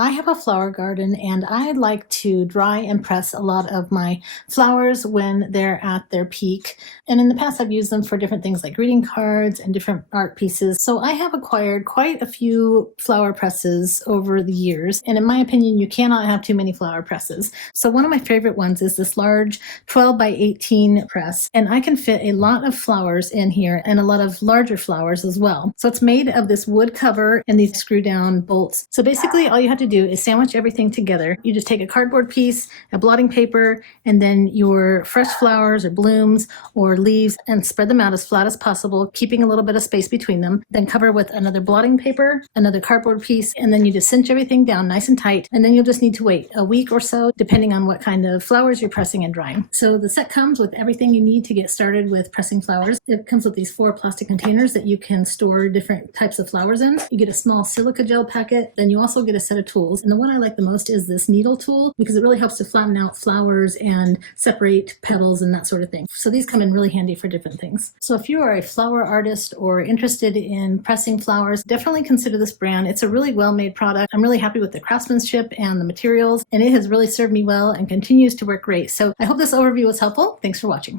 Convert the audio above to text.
I have a flower garden and I like to dry and press a lot of my flowers when they're at their peak. And in the past, I've used them for different things like greeting cards and different art pieces. So I have acquired quite a few flower presses over the years. And in my opinion, you cannot have too many flower presses. So one of my favorite ones is this large 12 by 18 press. And I can fit a lot of flowers in here and a lot of larger flowers as well. So it's made of this wood cover and these screw down bolts. So basically all you have to do is sandwich everything together. You just take a cardboard piece, a blotting paper, and then your fresh flowers or blooms or leaves and spread them out as flat as possible, keeping a little bit of space between them. Then cover with another blotting paper, another cardboard piece, and then you just cinch everything down nice and tight. And then you'll just need to wait a week or so, depending on what kind of flowers you're pressing and drying. So the set comes with everything you need to get started with pressing flowers. It comes with these 4 plastic containers that you can store different types of flowers in. You get a small silica gel packet. Then you also get a set of tools. And the one I like the most is this needle tool because it really helps to flatten out flowers and separate petals and that sort of thing. So these come in really handy for different things. So if you are a flower artist or interested in pressing flowers, definitely consider this brand. It's a really well-made product. I'm really happy with the craftsmanship and the materials, and it has really served me well and continues to work great. So I hope this overview was helpful. Thanks for watching.